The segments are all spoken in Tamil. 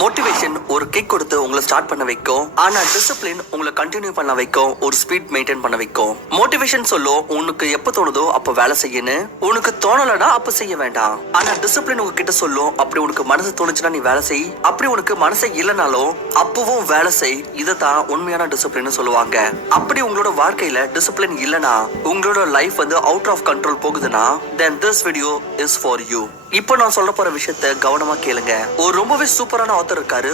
மோட்டிவேஷன் ஒரு கிக் கொடுத்து உங்களை ஸ்டார்ட் பண்ண வைக்கும். ஆனா டிசிப்ளின் உங்களை கண்டினியூ பண்ண வைக்கும். ஒரு ஸ்பீட் மெயின்டைன் பண்ண வைக்கும். மோட்டிவேஷன் சொல்லும் உனக்கு எப்ப தோணுதோ அப்ப வேலை செய்யணும், உனக்கு தோணலனா அப்ப செய்ய வேண்டாம். ஆனா டிசிப்ளின் உங்ககிட்ட சொல்லும் அப்படி உனக்கு மனசு தோணுச்சுன்னா நீ வேலை செய், அப்படி உனக்கு மனசே இல்லைனாலும் அப்பவும் வேலை செய். இதைத்தான் உண்மையான டிசிப்ளின் சொல்லுவாங்க. அப்படி உங்களோட வாழ்க்கையில டிசிப்ளின் இல்லனா உங்களோட லைஃப் வந்து அவுட் ஆஃப் கண்ட்ரோல் போகுதுன்னா then this video is for you. இப்போ நான் சொல்ல போற விஷயத்த கவனமா கேளுங்க. ஒரு ரொம்பவே சூப்பரான ஆத்தர் இருக்காரு,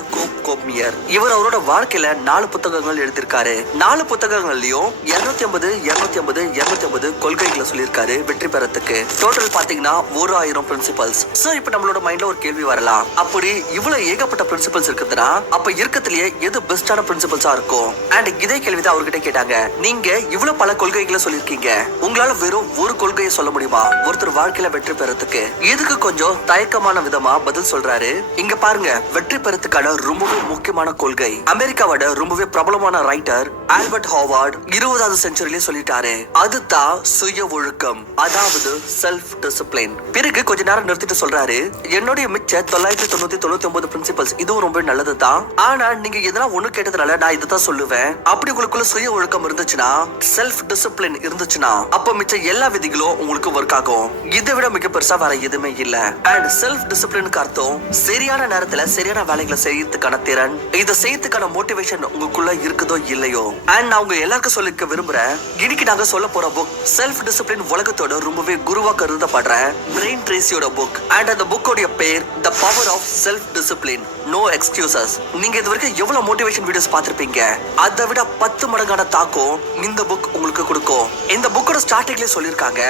கோப்மியர். இவர் அவரோட வாழ்க்கையில 4 புத்தகங்கள் எழுதியிருக்காரு. 4 புத்தகங்கள்லயும் 250 கொள்கைகளை சொல்லியிருக்காரு வெற்றி பெறத்துக்கு. டோட்டல் பாத்தீங்கன்னா 1000 பிரின்சிபல்ஸ். சோ இப்போ நம்மளோட மைண்ட்ல ஒரு கேள்வி வரலாம், அப்படி இவ்வளவு ஏகப்பட்ட பிரின்சிபல்ஸ் இருக்குதுன்னா அப்ப இருக்கத்திலேயே எது பெஸ்டான பிரின்சிபல்ஸா இருக்கும்? அண்ட் இதே கேள்விதான் அவர்கிட்ட கேட்டாங்க. நீங்க இவ்வளவு பல கொள்கைகளை சொல்லியிருக்கீங்க, உங்களால வெறும் ஒரு கொள்கையை சொல்ல முடியுமா ஒருத்தர் வாழ்க்கையில வெற்றி பெறத்துக்கு? இதுக்கு கொஞ்சம் தயக்கமான விதமா பதில் சொல்றாரு. இங்க பாருங்க, வெற்றி பெறத்துக்கான ரொம்பவே முக்கியமான கொள்கை அமெரிக்காவோட ரொம்பவே பிரபலமான ரைட்டர் ஆல்பர்ட் ஹாவார்ட் 20வது செஞ்சுரியிலே சொல்லிட்டாரு. அதுதான் சுய ஒழுக்கம், அதாவது செல்ஃப் டிசிப்ளின். பிறகு கொஞ்ச நேரம் நிறுத்திட்டு சொல்றாரு, என்னுடைய மிச்ச 999 பிரின்சிபல்ஸ் இதுவும் ரொம்ப நல்லதுதான். ஆனா நீங்க எதனா ஒண்ணு கேட்டதுனால நான் இதுதான் சொல்லுவேன். அப்படி உங்களுக்குள்ள சுய ஒழுக்கம் இருந்துச்சுன்னா, செல்ஃப் டிசிப்ளின் இருந்துச்சுன்னா, அப்ப மிச்ச எல்லா விதிகளும் உங்களுக்கு ஒர்க் ஆகும். இதை விட மிக பெருசா வேற எதுவுமே இல்ல. அண்ட் செல்ஃப் டிசிப்ளினுக்கு அர்த்தம் சரியான நேரத்துல சரியான வேலைகளை செய்யறதுக்கான திறன். இதை செய்யறதுக்கான மோட்டிவேஷன் உங்களுக்குள்ள இருக்குதோ இல்லையோ. அண்ட் நான் உங்க எல்லாருக்கும் சொல்லிக்க விரும்புறேன், இன்னைக்கு நாங்க சொல்ல போற புக் செல்ஃப் டிசிப்ளின் உலகத்தோட ரொம்பவே குருவா கருதப்படுற பிரெயின் ட்ரேசியோட புக். அண்ட் அந்த புக்கோட பேர் the power of self discipline, no excuses. நீங்க இது வரைக்கும் எவ்வளவு மோட்டிவேஷன் வீடியோஸ் பார்த்திருப்பீங்க, அதை விட 10 மடங்கான தாக்கம் இந்த புக் உங்களுக்கு கொடுக்கும். இந்த புக்கோட ஸ்டார்டிங்ல சொல்லிருக்காங்க,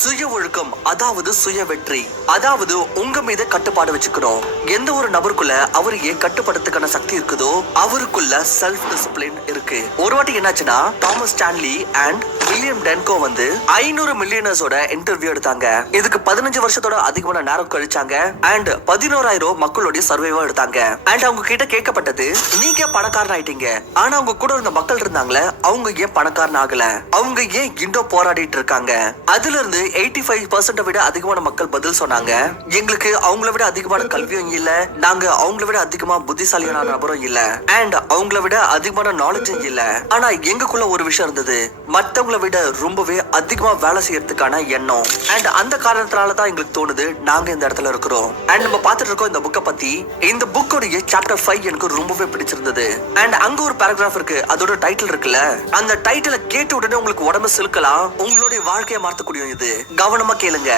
சுய ஒழுக்கம் அதாவது சுய வெற்றி, அதாவது உங்க மீது கட்டுப்பாடு வச்சுக்கணும். எந்த ஒரு நபருக்குள்ள அவரையே கட்டுப்படுத்துக்கான சக்தி இருக்குதோ அவருக்குள்ள செல்ஃப் டிசிப்ளின் இருக்கு. ஒரு வாட்டி என்னாச்சுன்னா, தாமஸ் ஸ்டான்லி அண்ட் வில்லியம் டென்கோ வந்து 500 மில்லியனர்ஸோட இன்டர்வியூ எடுத்தாங்க. இதுக்கு 15 வருஷத்தோட அதிகமான நேரம் கழிச்சாங்க. அண்ட் 11,000 மக்களுடைய சர்வேவா எடுத்தாங்க. அண்ட் அவங்க கிட்ட கேட்கப்பட்டது, நீங்க பணக்காரன் ஆயிட்டீங்க, ஆனா அவங்க கூட இருந்த மக்கள் இருந்தாங்களே அவங்க ஏன் பணக்காரன் ஆகல, அவங்க ஏன் இன்னும் போராடிட்டு இருக்காங்க? அதுல இருந்து 85% விட அதிகமான மக்கள் பதில் சொன்னாங்க, எங்களுக்கு அவங்கள விட அதிகமான கல்வியும் இல்ல, நாங்க அவங்கள விட அதிகமா புத்திசாலியான நபரும் இல்ல, அண்ட் அவங்கள விட அதிகமான நாலேஜும் இல்ல. ஆனா எங்களுக்குள்ள ஒரு விஷயம் இருந்தது, மத்தவங்கள விட ரொம்பவே அதிகமா வேலை செய்யறதுக்கான எண்ணம். அண்ட் அந்த காரணத்தினாலதான் எங்களுக்கு தோணுது நாங்க இந்த இடத்துல இருக்கிறோம். அண்ட் நம்ம பார்த்துட்டு இருக்கோம் இந்த புக்கை பத்தி. இந்த புக்கோட சாப்டர் 5 எனக்கு ரொம்பவே பிடிச்சிருந்தது. அண்ட் அங்க ஒரு பேராகிராஃப் இருக்கு, அதோட டைட்டில் இருக்குல்ல, அந்த டைட்டிலை கேட்ட உடனே உங்களுக்கு உடம்பு சிலுக்கலாம், உங்களுடைய வாழ்க்கையை மாற்றக்கூடிய இது. கவனமா கேளுங்க,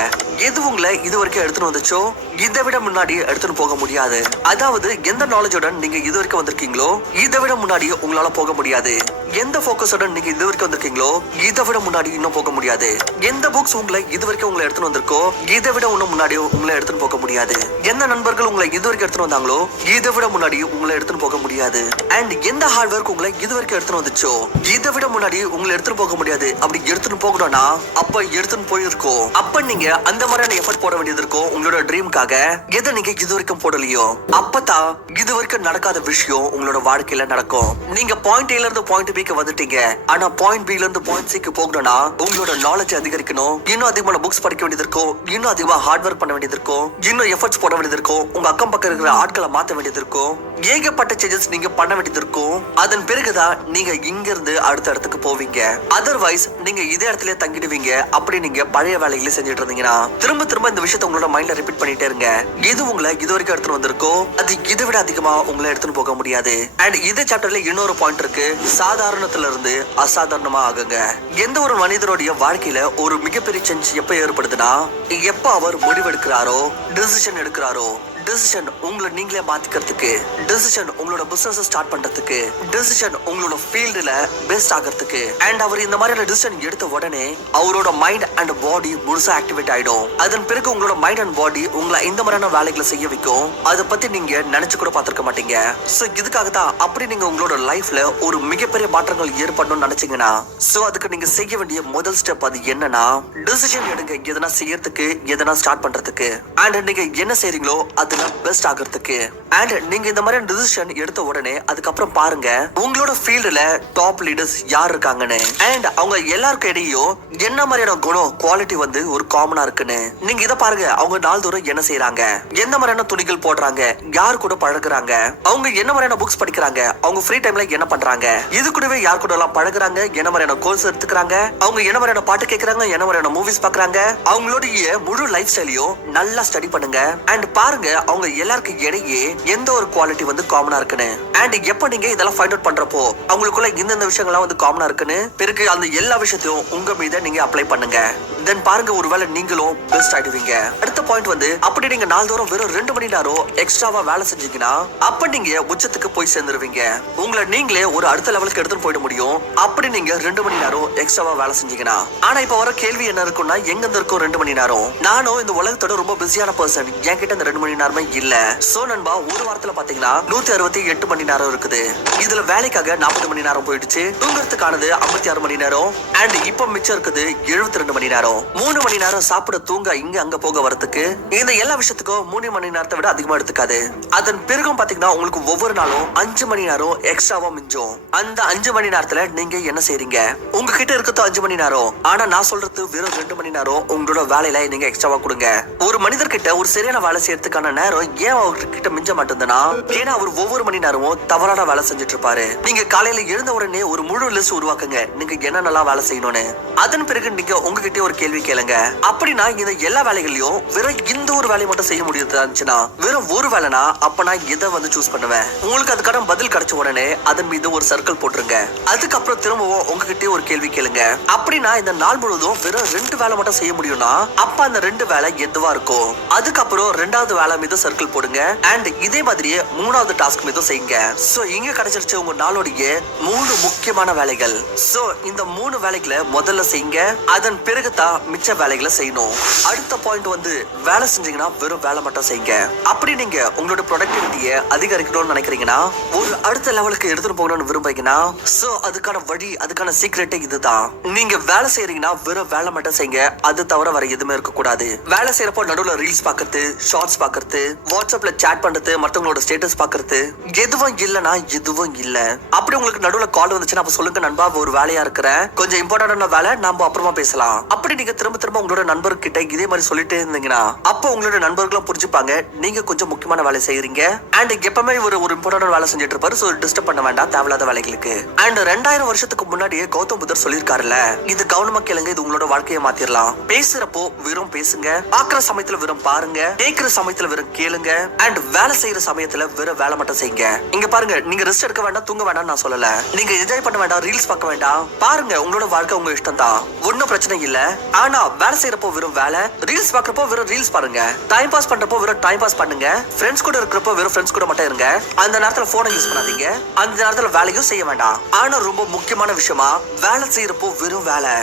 எது உங்களை இது வரைக்கும் எடுத்துட்டு வந்துச்சோ இதை விட முன்னாடி எடுத்துட்டு போக முடியாது. அதாவது எந்த நாலேஜோட நீங்க இது வரைக்கும் வந்திருக்கீங்களோ இதை விட முன்னாடி உங்களால போக முடியாது. எந்த போக்கஸோட நீங்க இது வரைக்கும் வந்திருக்கீங்களோ இதை விட முன்னாடி இன்னும் போக முடியாது. எந்த புக்ஸ் உங்களை இது வரைக்கும் உங்களை எடுத்துட்டு வந்திருக்கோ இதை விட இன்னும் முன்னாடி உங்களை எடுத்துட்டு போக முடியாது. எந்த நண்பர்கள் உங்களை இது வரைக்கும் எடுத்துட்டு வந்தாங்களோ இதை விட முன்னாடி உங்களை எடுத்துட்டு போக முடியாது. அண்ட் எந்த ஹார்ட் ஒர்க் உங்களை இது வரைக்கும் எடுத்துட்டு வந்துச்சோ இதை விட முன்னாடி உங்களை எடுத்துட்டு போக முடியாது. அப்படி எடுத்துட்டு போகணும்னா அப்ப எடுத்துட்டு போயிருக்கோம். அப்ப நீங்க அந்த மாதிரியான எஃபர்ட் போட வேண்டியது இருக்கும் உங்களோட ட்ரீம்காக. எதை நீங்க இது வரைக்கும் போடலையோ அப்பதான் இது வரைக்கும் நடக்காத விஷயம் உங்களோட வாழ்க்கையில நடக்கும். நீங்க பாயிண்ட் ஏல இருந்து பாயிண்ட் பிக்கு வந்துட்டீங்க, ஆனா பாயிண்ட் பி ல இருந்து பாயிண்ட் சிக்கு போகணும்னா உங்களோட நாலேஜ் அதிகரிக்கணும், இன்னும் அதிகமான புக்ஸ் படிக்க வேண்டியது இருக்கும், இன்னும் அதிகமா ஹார்ட் ஒர்க் பண்ண வேண்டியது இருக்கும், இன்னும் எஃபர்ட்ஸ் போட வேண்டியது இருக்கும், உங்க அக்கம் பக்கம் இருக்கிற ஆட்களை மாத்த வேண்டியது இருக்கும், ஏகப்பட்ட சேஞ்சஸ் நீங்க பண்ண வேண்டியது இருக்கும். அதன் பிறகுதான் நீங்க இங்க இருந்து அடுத்த இடத்துக்கு போவீங்க. அதர்வைஸ் நீங்க இதே இடத்துல தங்கிடுவீங்க. அப்படி நீங்க பழைய வேலைகளை செஞ்சுட்டு இருந்தீங்கன்னா திரும்ப திரும்ப இந்த விஷயத்தை உங்களோட மைண்ட்ல ரிப்பீட் பண்ணிட்டே இருங்க. எது உங்களை இது வரைக்கும் எடுத்துட்டு வந்திருக்கோ அது இதை விட அதிகமா உங்களை எடுத்துட்டு போக முடியாது. அண்ட் இந்த சாப்டர்ல இன்னொரு பாயிண்ட் இருக்கு, சாதாரணத்துல இருந்து அசாதாரணமா ஆகுங்க. எந்த ஒரு மனிதனுடைய வாழ்க்கையில ஒரு மிகப்பெரிய சேஞ்ச் எப்ப ஏற்படுதுன்னா, எப்ப அவர் முடிவெடுக்கிறாரோ, டிசிஷன் எடுக்கிறாரோ. டிசிஷன் உங்களை நீங்களே மாத்திக்கிறதுக்கு, டிசிஷன் உங்களோட பிசினஸ் ஸ்டார்ட் பண்றதுக்கு, டிசிஷன் உங்களோட ஃபீல்டுல பெஸ்ட் ஆகிறதுக்கு. அண்ட் அவர் இந்த மாதிரியான டிசிஷன் எடுத்த உடனே அவரோட மைண்ட் அண்ட் பாடி முழுசா ஆக்டிவேட் ஆயிடும். அதன் பிறகு உங்களோட மைண்ட் அண்ட் பாடி உங்களை இந்த மாதிரியான வேலைகளை செய்ய வைக்கும். அதை பத்தி நீங்க நினைச்சு கூட பார்த்திருக்க மாட்டீங்க. சோ இதுக்காக தான் அப்படி நீங்க உங்களோட லைஃப்ல ஒரு மிகப்பெரிய மாற்றங்கள் ஏற்படணும்னு நினைச்சீங்கன்னா, சோ அதுக்கு நீங்க செய்ய வேண்டிய முதல் ஸ்டெப் அது என்னன்னா, டிசிஷன் எடுங்க. எதனா செய்யறதுக்கு, எதனா ஸ்டார்ட் பண்றதுக்கு. அண்ட் நீங்க என்ன செய்றீங்களோ அதுல பெஸ்ட் ஆகிறதுக்கு. அண்ட் நீங்க இந்த மாதிரி டிசிஷன் எடுத்த உடனே அதுக்கப்புறம் பாருங்க உங்களோட ஃபீல்டுல டாப் லீடர்ஸ் யார் இருக்காங்கன்னு அண்ட் அவங்க எல்லாருக்கும் இடையும் என்ன மாதிரியான குணம் குவாலிட்டி வந்து ஒரு காமனா இருக்குன்னு நீங்க இதை பாருங்க. அவங்க நாள்தோறும் என்ன செய்யறாங்க, எந்த மாதிரியான துணிகள் போடுறாங்க, யார் கூட பழகுறாங்க, அவங்க என்ன மாதிரியான புக்ஸ் படிக்கிறாங்க, அவங்க ஃப்ரீ டைம்ல என்ன பண்றாங்க, இது கூடவே யார் கூட எல்லாம் பழகுறாங்க, என்ன மாதிரியான கோர்ஸ் எடுத்துக்கிறாங்க, அவங்க என்ன மாதிரியான பாட்டு கேட்கறாங்க, என்ன மாதிரியான மூவிஸ் பாக்குறாங்க, அவங்களுடைய முழு லைஃப் ஸ்டைலையும் நல்லா ஸ்டடி பண்ணுங்க அண்ட் பாருங்க அவங்க எல்லாருக்கும் இடையே எந்த ஒரு குவாலிட்டி வந்து காமனா இருக்குன்னு அண்ட் எப்ப நீங்க இதெல்லாம் ஃபைண்ட் அவுட் பண்றப்போ அவங்களுக்குள்ள இந்த விஷயங்கள்லாம் வந்து காமனா இருக்குன்னு பிறகு அந்த எல்லா விஷயத்தையும் உங்க மீத நீங்க அப்ளை பண்ணுங்க. தென் பாருங்க ஒருவேளை நீங்களும் பெஸ்ட் ஆயிடுவீங்க. அடுத்த பாயிண்ட் வந்து அப்படி நீங்க நாள்தோறும் வெறும் 2 மணி நேரம் எக்ஸ்ட்ராவா வேலை செஞ்சீங்கன்னா அப்ப நீங்க உச்சத்துக்கு போய் சேர்ந்துருவீங்க. உங்களை நீங்களே ஒரு அடுத்த லெவலுக்கு எடுத்துட்டு போயிட முடியும் அப்படி நீங்க 2 மணி நேரம் எக்ஸ்ட்ராவா வேலை செஞ்சீங்கன்னா. ஆனா இப்ப வர கேள்வி என்ன இருக்கும்னா எங்க இருந்து இருக்கும் 2 மணி நேரம்? நானும் இந்த உலகத்தோட ரொம்ப பிஸியான பர்சன், என்கிட்ட இந்த 2 மணி நேரமே இல்ல. சோ நண்பா ஒரு வாரத்துல பாத்தீங்கன்னா 168 மணி நேரம் இருக்குது. இதுல வேலைக்காக 40 மணி நேரம் போயிடுச்சு, தூங்குறதுக்கானது 56 மணி நேரம் அண்ட் இப்ப மிச்சம் இருக்குது 72 மணி நேரம். 3 மணி நேரம் சாப்பிட தூங்க இங்க அங்க போக வரதுக்கு இந்த எல்லா விஷயத்துக்கும் 3 மணி நேரத்தை விட அதிகமா எடுத்துக்காது. அதன் பிறகும் பாத்தீங்கன்னா உங்களுக்கு ஒவ்வொரு நாளும் 5 மணி நேரம் எக்ஸ்ட்ராவா மிஞ்சும். அந்த 5 மணி நேரத்துல நீங்க என்ன செய்றீங்க? உங்ககிட்ட இருக்கிறது 5 மணி நேரம், ஆனா நான் சொல்றது வெறும் 2 மணி நேரம் உங்களோட வேலையில நீங்க எக்ஸ்ட்ராவா கொடுங்க. ஒரு மனிதர்கிட்ட ஒரு சரியான வேலை செய்யறதுக்கான நேரம் ஏன் அவர்கிட்ட மிஞ்ச மாட்டேங்குதுன்னா ஏன்னா அவர் ஒவ்வொரு மணி நேரமும் தவறான வேலை செஞ்சுட்டு இருப்பாரு. நீங்க காலையில எழுந்த உடனே ஒரு முழு லிஸ்ட் உருவாக்குங்க நீங்க என்ன நல்லா வேலை செய்யணும்னு. அதன் பிறகு நீங்க உங்ககிட்ட ஒரு கேள்வி கேளுங்க, அப்படின்னா இந்த எல்லா வேலைகளையும் வெறும் இந்த ஒரு வேலையை மட்டும் செய்ய முடியுதுன்னா வெறும் ஒரு வேலைனா அப்ப நான் எதை வந்து சூஸ் பண்ணுவேன்? உங்களுக்கு அதுக்கான பதில் கிடைச்ச உடனே அதன் மீது ஒரு சர்க்கிள் போட்டுருங்க. அதுக்கப்புறம் திரும்பவும் உங்ககிட்ட ஒரு கேள்வி கேளுங்க, அப்படின்னா இந்த நாள் முழுவதும் வெறும் 2 வேலை மட்டும் செய்ய முடியும்னா அப்ப அந்த 2 வேலை எதுவா இருக்கும்? அதுக்கப்புறம் 2வது வேலை மீது சர்க்கிள் போடுங்க அண்ட் இதே மாதிரியே 3வது டாஸ்க் மீது செய்யுங்க. சோ இங்க கிடைச்சிருச்சு உங்க நாளோடைய 3 முக்கியமான வேலைகள். சோ இந்த 3 வேலைகளை முதல்ல செய்யுங்க, அதன் பிறகு தான் மிச்ச வேலைகளை செய்யணும். அடுத்த பாயிண்ட் வந்து வேலை செஞ்சீங்கன்னா வெறும் வேலை மட்டும் செய்யுங்க. அப்படி நீங்க உங்களோட ப்ரொடக்டிவிட்டியை அதிகரிக்கணும்னு நினைக்கிறீங்கன்னா ஒரு அடுத்த லெவலுக்கு எடுத்துட்டு போகணும்னு விரும்புறீங்கன்னா சோ அதுக்கான வழி அதுக்கான சீக்ரெட் இதுதான். நீங்க வேலை செய்யறீங்கன்னா வெறும் வேலை மட்டும் செய்யுங்க, அது தவிர வர எதுவுமே இருக்க கூடாது. வேலை செய்யறப்போ நடுவுல ரீல்ஸ் பாக்குறது, ஷார்ட்ஸ் பாக்குறது, வாட்ஸ்அப்ல சாட் பண்றது, மத்தவங்களோட ஸ்டேட்டஸ் பாக்குறது எதுவும் இல்லனா எதுவும் இல்ல. அப்படி உங்களுக்கு நடுவுல கால் வந்துச்சுன்னா அப்ப சொல்லுங்க நண்பா ஒரு வேலையா இருக்கிறேன், கொஞ்சம் இம்பார்ட்டன்டான வேலை, நாம அப்புறமா பேசலாம். அப்படி நீங்க திரும்ப திரும்ப உங்களோட நண்பர்கிட்ட இதே மாதிரி சொல்லிட்டே இருந்தீங்கன்னா அப்ப உங்களோட நண்பர்களும் புரிஞ்சுப்பாங்க நீங்க கொஞ்சம் முக்கியமான வேலை செய்யறீங்க அண்ட் எப்பவுமே ஒரு இம்பார்ட்டன்ட் வேலை செஞ்சுட்டு இருப்பாரு. சோ டிஸ்டர்ப் பண்ண வேண்டாம் தேவையில்லாத வேலைகளுக்கு. அண்ட் 2000 வருஷத்துக்கு முன்னாடியே கௌதம் புத்தர் சொல்லிருக்காருல்ல, இது கவனமா கேளுங்க, இது உங்களோட வாழ்க்கையை மாத்திரலாம். பேசுறப்போ வெறும் பேசுங்க, பாக்குற சமயத்துல வெறும் பாருங்க, கேட்கிற சமயத்துல வெறும் கேளுங்க அண்ட் வேலை செய்யற சமயத்துல வெறும் வேலை மட்டும் செய்யுங்க. இங்க பாருங்க நீங்க ரெஸ்ட் எடுக்க வேண்டாம், தூங்க வேண்டாம் நான் சொல்லல, நீங்க என்ஜாய் பண்ண வேண்டாம், ரீல்ஸ் பார்க்க வேண்டாம், பாருங்க உங்களோட வாழ்க்கை உங்க இஷ்டம் தான், ஒன்னும் பிரச்சனை இல்ல. ஆனா வேலை செய்யறப்போ வெறும் வேலை, ரீல்ஸ் பாக்குறப்போ வெறும் ரீல்ஸ் பாருங்க, டைம் பாஸ் பண்றப்போ வெறும் டைம் பாஸ் பண்ணுங்க, ஃப்ரெண்ட்ஸ் கூட இருக்கிறப்போ வெறும் ஃப்ரெண்ட்ஸ் கூட மட்டும் இருங்க, அந்த நேரத்துல போனை யூஸ் பண்ணாதீங்க, அந்த நேரத்துல வேலையும் செய்ய வேண்டாம். ஆனா ரொம்ப முக்கியமான விஷயமா வேலை செய்யறப்போ வெறும் வேலை,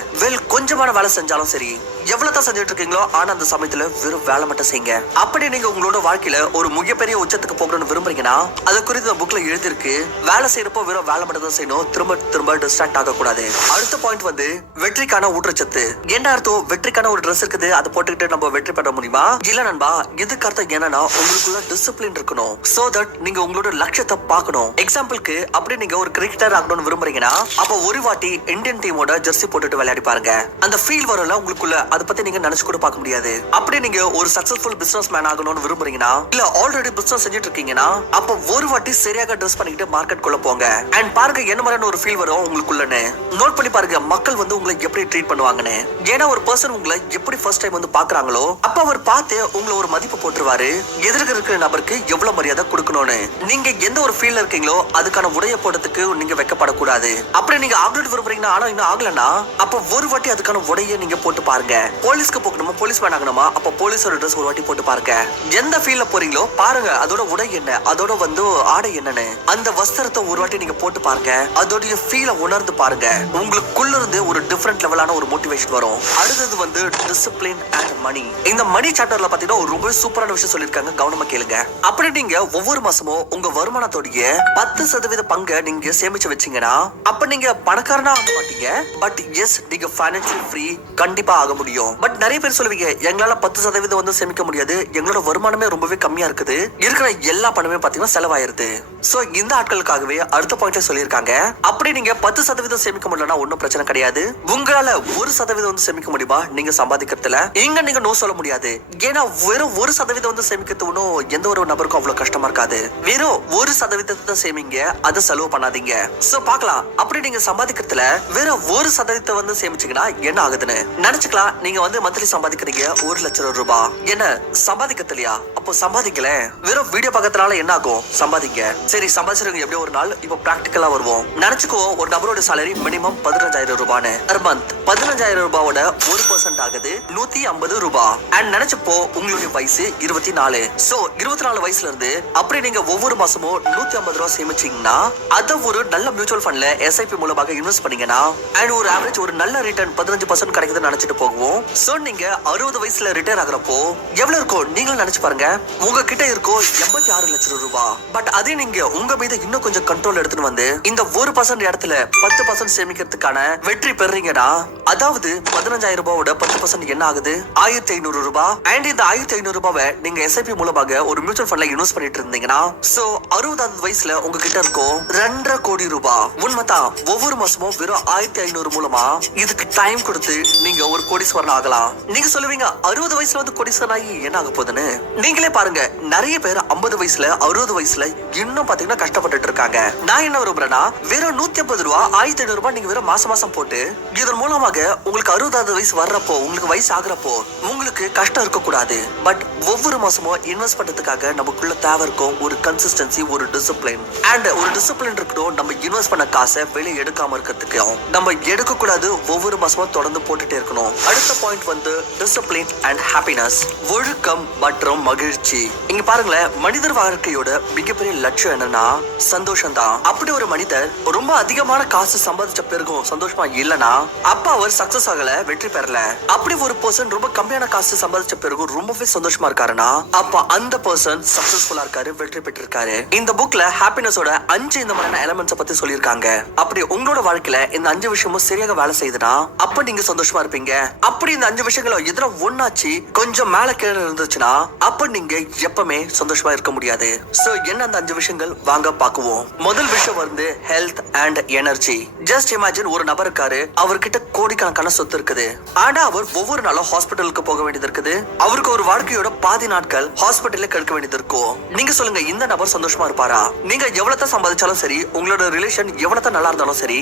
கொஞ்சமான வேலை செஞ்சாலும் சரி, எவ்வளவு தான் செஞ்சுட்டு இருக்கீங்களோ ஆனா அந்த சமயத்துல வெறும் வேலை மட்டும் செய்யுங்க. அப்படி நீங்க உங்களோட வாழ்க்கையில ஒரு மிகப்பெரிய உச்சத்துக்கு போகணும்னு விரும்புறீங்கன்னா அது குறித்து புக்ல எழுதிருக்கு, வேலை செய்யறப்போ வெறும் வேலை மட்டும் தான் செய்யணும், திரும்ப திரும்ப டிஸ்ட்ராக்ட் ஆக கூடாது. அடுத்த பாயிண்ட் வந்து வெற்றிக்கான ஊட்டச்சத்து. என்ன அர்த்தம்? வெற்றிக்கான ஒரு ட்ரெஸ் இருக்குது அதை போட்டுக்கிட்டு நம்ம வெற்றி பெற முடியுமா? இல்ல நண்பா, இதுக்கு அர்த்தம் என்னன்னா உங்களுக்குள்ள டிசிப்ளின் இருக்கணும், சோ தட் நீங்க உங்களோட லட்சியத்தை பார்க்கணும். எக்ஸாம்பிளுக்கு அப்படி நீங்க ஒரு கிரிக்கெட்டர் ஆகணும்னு விரும்புறீங்கன்னா அப்ப ஒரு வாட்டி இந்தியன் டீமோட ஜெர்சி போட்டுட்டு விளையாடி பாருங்க, அந்த ஃபீல் வரும்ல உங்களுக்குள்ள, அதை பத்தி நீங்க நினைச்சு கூட பார்க்க முடியாது. அப்படி நீங்க ஒரு சக்சஸ்ஃபுல் பிசினஸ் மேன் ஆகணும்னு விரும்புறீங்கன்னா இல்ல ஆல்ரெடி பிசினஸ் செஞ்சுட்டு இருக்கீங்கன்னா அப்ப ஒரு வாட்டி சரியாக ட்ரெஸ் பண்ணிட்டு மார்க்கெட் குள்ள போங்க அண்ட் பாருங்க என்ன மாதிரியான ஒரு ஃபீல் வரும் உங்களுக்குள்ளன்னு. நோட் பண்ணி பாருங்க மக்கள் வந்து உங்களை எப்படி ட்ரீட் பண்ணுவாங்கன்னு. ஏன்னா ஒரு பர்சன் உங்களை எப்படி ஃபர்ஸ்ட் டைம் வந்து பாக்குறாங்களோ அப்ப அவர் பார்த்து உங்களை ஒரு மதிப்பு போட்டுருவாரு, எதிர்க்க இருக்கிற நபருக்கு எவ்வளவு மரியாதை கொடுக்கணும்னு. நீங்க எந்த ஒரு ஃபீல்ல இருக்கீங்களோ அதுக்கான உடைய போடுறதுக்கு நீங்க வெக்கப்படக்கூடாது. அப்படி நீங்க ஆகணும்னு விரும்புறீங்கன்னா ஆனா இன்னும் ஆகலன்னா அப்ப ஒரு வாட்டி அதுக்கான உடைய நீங்க போட்டு பாருங்க. போலீஸ்க்கு போகணுமா, போலீஸ் மேன் ஆகணுமா, அப்ப போலீஸோட ட்ரெஸ் ஒரு வாட்டி போட்டு பாருங்க. எந்த ஃபீல்ட்ல போறீங்களோ பாருங்க அதோட உடை என்ன, அதோட வந்து ஆடை என்னன்னு, அந்த வஸ்திரத்தை ஒரு வாட்டி நீங்க போட்டு பாருங்க, அதோடைய ஃபீலை உணர்ந்து பாருங்க, உங்களுக்குள்ள இருந்து ஒரு டிஃபரெண்ட் லெவலான ஒரு மோட்டிவேஷன் வரும். அடுத்தது வந்து டிசிப்ளின் அண்ட் மணி. இந்த மணி சாப்டர்ல பாத்தீங்கன்னா ஒரு ரொம்ப சூப்பரான விஷயம் சொல்லிருக்காங்க, கவனமா கேளுங்க. அப்படி நீங்க ஒவ்வொரு மாசமும் உங்க வருமானத்தோடைய 10% பங்கை நீங்க சேமிச்சு வச்சீங்கன்னா அப்ப நீங்க பணக்காரனா ஆக மாட்டீங்க, பட் எஸ் நீங்க ஃபைனான்சியல் ஃப்ரீ கண்டிப்பா ஆக முடியும். முடியும். பட் நிறைய பேர் சொல்லுவீங்க, எங்களால 10% வந்து சேமிக்க முடியாது, எங்களோட வருமானமே ரொம்பவே கம்மியா இருக்குது, இருக்கிற எல்லா பணமே பாத்தீங்கன்னா செலவாயிருது. சோ இந்த ஆட்களுக்காகவே அடுத்த பாயிண்ட்ல சொல்லியிருக்காங்க, அப்படி நீங்க 10% சேமிக்க முடியலன்னா ஒன்னும் பிரச்சனை கிடையாது. உங்களால 1% வந்து சேமிக்க முடியுமா நீங்க சம்பாதிக்கிறதுல? இங்க நீங்க நோ சொல்ல முடியாது. ஏன்னா வெறும் 1% வந்து சேமிக்கிறது ஒன்னும் எந்த ஒரு நபருக்கும் அவ்வளவு கஷ்டமா இருக்காது. வெறும் 1% சேமிங்க, அதை செலவு பண்ணாதீங்க. சோ பாக்கலாம், அப்படி நீங்க சம்பாதிக்கிறதுல வெறும் 1% வந்து சேமிச்சீங்கன்னா என்ன ஆகுதுன்னு நினைச்சுக்கலாம். நீங்க வந்து மந்த்லி சம்பாதிக்கிறீங்க 1 லட்சம் ரூபாய், என்ன சம்பாதிக்கலையா? அப்போ சம்பாதிக்கல, வெறும் வீடியோ பார்க்கறதுனால என்ன ஆகும்? சம்பாதிங்க. சரி, சம்பாதிச்சிருங்க எப்படி ஒரு நாள்? இப்போ பிராக்டிகலா வருவோம். நினைச்சுக்குவோம், ஒரு நபரோட சாலரி மினிமம் 15,000 ரூபான்னு. per month 15,000 ரூபாயோட 1% ஆகுது 150 ரூபாய். அண்ட் நினைச்சப்போ உங்களுடைய வயசு 24. சோ 24 வயசுல இருந்து அப்படி நீங்க ஒவ்வொரு மாசமும் 150 ரூபாய் சேமிச்சீங்கன்னா அத ஒரு நல்ல மியூச்சுவல் ஃபண்ட்ல SIP மூலமாக இன்வெஸ்ட் பண்ணீங்கன்னா அண்ட் ஒரு ஆவரேஜ் ஒரு நல்ல ரிட்டர்ன் 15% கிடைக்குதுன்னு நினைச்சிட்டு போகுவோம். சோ நீங்க 60 வயசுல ரிட்டையர் ஆகுறப்போ எவ்வளவு இருக்கும் நீங்களும் நினைச்சு பாருங்க. உங்ககிட்ட இருக்கும் 86 லட்சம் ரூபாய். பட் அதே நீங்க உங்க மீது இன்னும் கொஞ்சம் கண்ட்ரோல் எடுத்துட்டு வந்து இந்த 1% இடத்துல 10% சேமிக்கிறதுக்கான வெற்றி பெறீங்கன்னா, அதாவது 15,000 ரூபாயோட 10% என்ன ஆகுது? 1,500 ரூபாய். அண்ட் இந்த 1,500 ரூபாவை நீங்க SIP மூலமாக ஒரு மியூச்சுவல் ஃபண்ட்ல இன்வெஸ்ட் பண்ணிட்டு இருந்தீங்கன்னா, சோ 60வது வயசுல உங்ககிட்ட இருக்கும் 2.5 கோடி ரூபாய். உண்மைதான், ஒவ்வொரு மாசமும் வெறும் 1,500 மூலமா இதுக்கு டைம் கொடுத்து நீங்க ஒரு கோடீஸ்வரன் ஆகலாம். நீங்க சொல்லுவீங்க, 60 வயசுல வந்து கோடீஸ்வரன் ஆகி என்ன ஆக போகுதுன்னு. நீங்களே பாருங்க, நிறைய பேர் 50 வயசுல 60 வயசுல இன்னும் பாத்தீங்கன்னா கஷ்டப்பட்டுட்டு இருக்காங்க. நான் என்ன விரும்புறேன்னா, வெறும் 150 ரூபாய் 1,500 ரூபாய் நீங்க வெறும் மாசம் மாசம் போட்டு இதன் மூலமாக உங்களுக்கு 60வது வயசு வர்றப்போ, உங்களுக்கு வயசு ஆகுறப்போ உங்களுக்கு கஷ்டம் இருக்க கூடாது. பட் ஒவ்வொரு மாசமும் இன்வெஸ்ட் பண்றதுக்காக நமக்குள்ள தேவை இருக்கும் ஒரு கன்சிஸ்டன்சி, ஒரு டிசிப்ளின். அண்ட் ஒரு டிசிப்ளின் இருக்கணும். நம்ம இன்வெஸ்ட் பண்ண காசை வெளியே எடுக்காம இருக்கிறதுக்கு நம்ம எடுக்க கூடாது. ஒவ்வொரு மாசமும் தொடர்ந்து போட்டுட்டே இருக்கணும். அடுத்த பாயிண்ட் வந்து டிசிப்ளின் அண்ட் ஹாப்பினஸ், ஒழுக்கம் மற்றும் மகிழ்ச்சி. இங்க பாருங்களேன், மனிதர் வாழ்க்கையோட மிகப்பெரிய லட்சியம் என்னன்னா சந்தோஷம் தான். அப்படி ஒரு மனிதர் ரொம்ப அதிகமான காசு சம்பாதிச்ச பிறகும் சந்தோஷமா இல்லனா, அப்ப அவர் சக்சஸ் ஆகல, வெற்றி பெறல. அப்படி ஒரு பர்சன் ரொம்ப கம்மியான காசு சம்பாதிச்ச பிறகு ரொம்பவே சந்தோஷமா இருக்காருன்னா, அப்ப அந்த பர்சன் சக்சஸ்ஃபுல்லா இருக்காரு, வெற்றி பெற்றிருக்காரு. இந்த புக்ல ஹாப்பினஸோட 5 இந்த மாதிரியான எலிமெண்ட்ஸ் பத்தி சொல்லியிருக்காங்க. அப்படி உங்களோட வாழ்க்கையில இந்த 5 விஷயமும் சரியாக வேலை செய்யுதுன்னா அப்ப நீங்க சந்தோஷமா இருப்பீங்க. அப்படி இந்த 5 விஷயங்கள எதுனா ஒன்னாச்சு கொஞ்சம் மேல கீழே இருந்துச்சுன்னா அப்ப நீங்க எப்பவுமே சந்தோஷமா இருக்க முடியாது. சோ என்ன அந்த 5 விஷயங்கள் வாங்க பாக்குவோம். முதல் விஷயம் வந்து health and energy. Just imagine, ஒரு நபர் இருக்காரு, அவர்கிட்ட கோடிக்கணக்கான சொத்து இருக்குது. ஆனா அவர் ஒவ்வொரு நாளும் ஹாஸ்பிட்டலுக்கு போக வேண்டியது இருக்குது. அவருக்கு ஒரு வாழ்க்கையோட பாதி நாட்கள் ஹாஸ்பிட்டல்ல கழிக்க வேண்டியது இருக்கும். நீங்க சொல்லுங்க, இந்த நபர் சந்தோஷமா இருப்பாரா? நீங்க எவ்வளவு சம்பாதிச்சாலும் சரி, உங்களோட ரிலேஷன் எவ்வளவு நல்லா இருந்தாலும் சரி,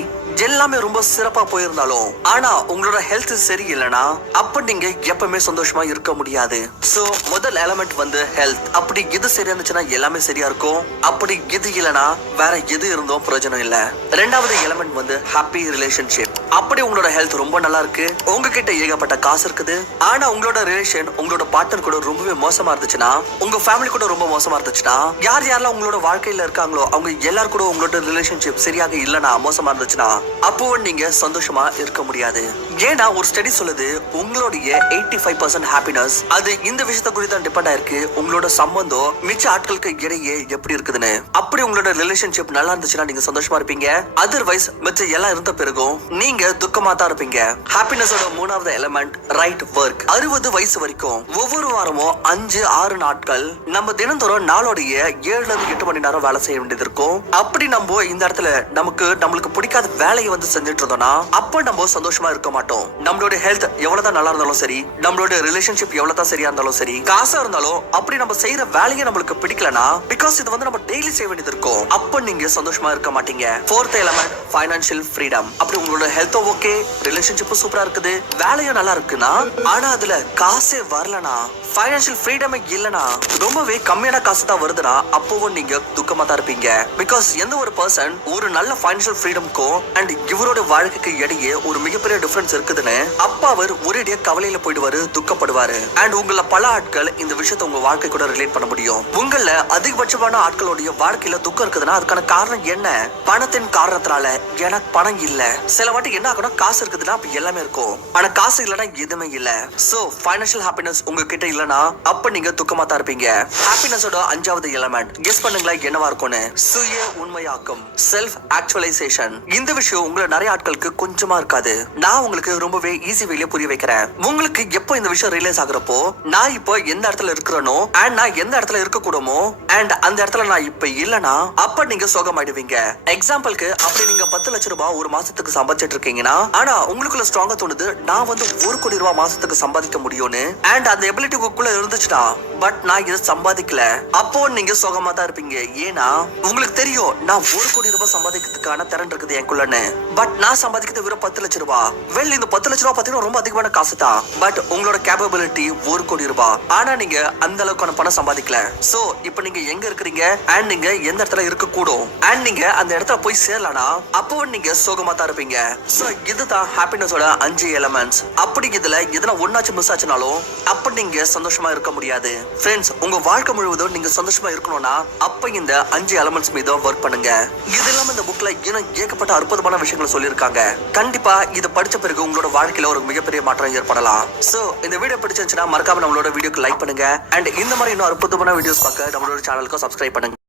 எல்லாமே ரொம்ப சிறப்பா போயிருந்தாலும், ஆனா உங்களோட ஹெல்த் சரி இல்லைன்னா அப்ப நீங்க எப்பவுமே சந்தோஷமா இருக்க முடியாது. சோ முதல் எலிமெண்ட் வந்து ஹெல்த். அப்படி இது சரியா இருந்துச்சுன்னா எல்லாமே சரியா இருக்கும். அப்படி இது இல்லைன்னா வேற எது இருந்தோம் பிரயோஜனம் இல்ல. ரெண்டாவது எலிமெண்ட் வந்து ஹாப்பி ரிலேஷன்ஷிப். அப்படி உங்களோட ஹெல்த் ரொம்ப நல்லா இருக்கு, உங்ககிட்ட ஏகப்பட்ட காசு இருக்குது, ஆனா உங்களோட ரிலேஷன் உங்களோட பார்ட்னர் கூட ரொம்பவே மோசமா இருந்துச்சுன்னா, உங்க ஃபேமிலி கூட ரொம்ப மோசமா இருந்துச்சுன்னா, யார் யாரெல்லாம் உங்களோட வாழ்க்கையில இருக்காங்களோ அவங்க எல்லாரும் கூட உங்களோட ரிலேஷன்ஷிப் சரியாக இல்லைன்னா, மோசமா இருந்துச்சுன்னா, அப்போ நீங்க சந்தோஷமா இருக்க முடியாது. ஏன்னா ஒரு ஸ்டடி சொல்லுது, உங்களுடைய 85% ஹாப்பினஸ் அது இந்த விஷயத்த குறித்து தான் டிபெண்ட் ஆயிருக்கு. உங்களோட சம்பந்தம் மிச்ச ஆட்களுக்கு இடையே எப்படி இருக்குதுன்னு. அப்படி உங்களோட ரிலேஷன்ஷிப் நல்லா இருந்துச்சுன்னா நீங்க சந்தோஷமா இருப்பீங்க. அதர்வைஸ் மிச்ச எல்லாம் இருந்த பிறகும் நீங்க துக்கமா தான் இருப்பீங்க. ஹாப்பினஸோட மூணாவது எலிமெண்ட் ரைட் ஒர்க். 60 வயசு வரைக்கும் ஒவ்வொரு வாரமும் 5-6 நாட்கள் நம்ம தினந்தோறும் நாளோடைய 7-8 மணி நேரம் வேலை செய்ய வேண்டியது இருக்கும். அப்படி நம்ம இந்த இடத்துல நம்மளுக்கு பிடிக்காத வேலையை வந்து செஞ்சுட்டு இருந்தோம்னா அப்ப நம்ம சந்தோஷமா இருக்க மாட்டோம். நம்மளோட ஹெல்த் எவ்வளவுதான் நல்லா இருந்தாலும் சரி, நம்மளோட ரிலேஷன்ஷிப் எவ்வளவுதான் சரியா இருந்தாலும் சரி, காசா இருந்தாலும் அப்படி நம்ம செய்யற வேலையை நம்மளுக்கு பிடிக்கலனா, பிகாஸ் இது வந்து நம்ம டெய்லி செய்ய வேண்டியது இருக்கும், அப்ப நீங்க சந்தோஷமா இருக்க மாட்டீங்க. Fourth element financial freedom. அப்படி உங்களோட ஹெல்த் ஓகே, ரிலேஷன்ஷிப் சூப்பரா இருக்குது, வேலையும் நல்லா இருக்குன்னா, ஆனா அதுல காசே வரலனா, ஃபைனான்சியல் ஃப்ரீடமே இல்லனா, ரொம்பவே கம்மியான காசு தான் வருதுன்னா அப்பவும் நீங்க துக்கமா தான் இருப்பீங்க. பிகாஸ் எந்த ஒரு பர்சன் ஒரு நல்ல ஃபைனான்சியல் ஃப்ரீடம்க்கும் அண்ட் இவரோட வாழ்க்கைக்கு இடையே ஒரு மிகப்பெரிய டிஃபரன்ஸ் இருக்குதுன்னு அப்ப அவர் ஒரேடியா கவலையில போயிடுவாரு, துக்கப்படுவாரு. அண்ட் உங்கள பல ஆட்கள் இந்த விஷயத்தை உங்க வாழ்க்கை கூட ரிலேட் பண்ண முடியும். உங்கள அதிகபட்சமான ஆட்களுடைய வாழ்க்கையில துக்கம் இருக்குதுன்னா அதுக்கான காரணம் என்ன? பணத்தின் காரணத்தினால. எனக்கு பணம் இல்ல. சில வாட்டி என்ன ஆகும்னா, காசு இருக்குதுன்னா அப்ப எல்லாமே இருக்கும், ஆனா காசு இல்லைன்னா எதுவுமே இல்ல. சோ ஃபைனான்சியல் ஹாப்பினஸ் உங்ககிட்ட இல்லனா அப்ப நீங்க துக்கமா தான் இருப்பீங்க. ஹாப்பினஸோட 5வது எலிமெண்ட் கெஸ் பண்ணுங்களேன் என்னவா இருக்கும்னு. சுய உண்மையாக்கம், செல்ஃப் ஆக்சுவலைசேஷன். இந்த விஷயம் உங்களை நிறைய ஆட்களுக்கு கொஞ்சமா இருக்காது. நான் உங்களுக்கு உங்களுக்கு ரொம்பவே ஈஸி வேலையை புரிய வைக்கிறேன். உங்களுக்கு எப்போ இந்த விஷயம் ரியலைஸ் ஆகுறப்போ நான் இப்போ எந்த இடத்துல இருக்கிறனோ அண்ட் நான் எந்த இடத்துல இருக்க கூடமோ அண்ட் அந்த இடத்துல நான் இப்ப இல்லனா அப்ப நீங்க சோகமாயிடுவீங்க. எக்ஸாம்பிளுக்கு அப்படி நீங்க 10 லட்சம் ரூபாய் ஒரு மாசத்துக்கு சம்பாதிச்சிட்டு இருக்கீங்கன்னா ஆனா உங்களுக்குள்ள ஸ்ட்ராங்கா தோணுது நான் வந்து 1 கோடி ரூபாய் மாசத்துக்கு சம்பாதிக்க முடியும்னு அண்ட் அந்த எபிலிட்டி உங்களுக்குள்ள இருந்துச்சுன்னா பட் நான் இதை சம்பாதிக்கல அப்போ நீங்க சோகமா தான் இருப்பீங்க. ஏன்னா உங்களுக்கு தெரியும் நான் 1 கோடி ரூபாய் சம்பாதிக்கிறதுக்கான திறன் இருக்குது எனக்குள்ளன்னு. பட் நான் சம்பாதிக்கிறது வெறும் 10 லட்சம் ரூபாய். வெல் இந்த 10 லட்சம் ரூபாய் பாத்தீங்கன்னா ரொம்ப அதிகமான காசு தான். பட் உங்களோட கேப்பபிலிட்டி 1 கோடி ரூபாய். ஆனா நீங்க அந்த அளவுக்கான பணம் சம்பாதிக்கல. சோ இப்போ நீங்க எங்க இருக்கிறீங்க அண்ட் நீங்க எந்த இடத்துல இருக்க கூடும் அண்ட் நீங்க அந்த இடத்துல போய் சேரலனா அப்போ நீங்க சோகமா தான் இருப்பீங்க. சோ இதுதான் ஹாப்பினஸோட 5 எலிமெண்ட்ஸ். அப்படி இதுல எதனா ஒன்னாச்சும் மிஸ் ஆச்சுனாலும் அப்ப நீங்க சந்தோஷமா இருக்க முடியாது. ஃப்ரெண்ட்ஸ் உங்க வாழ்க்கை முழுவதும் நீங்க சந்தோஷமா இருக்கணும்னா அப்ப இந்த 5 எலிமெண்ட்ஸ் மீது ஒர்க் பண்ணுங்க. இது இல்லாம இந்த புக்ல இன்னும் ஏகப்பட்ட அற்புதமான விஷயங்களை சொல்லியிருக்காங்க. கண்டிப்பா இதை படிச்ச பிறகு உங்களோட வாழ்க்கையில ஒரு மிகப்பெரிய மாற்றம் ஏற்படலாம். சோ இந்த வீடியோ பிடிச்சிருந்துச்சுன்னா மறக்காம நம்மளோட வீடியோக்கு லைக் பண்ணுங்க அண்ட் இந்த மாதிரி இன்னும் அற்புதமான வீடியோஸ் பார்க்க நம்மளோட சேனலுக்கு சப்ஸ்கிரைப் பண்ணுங்க.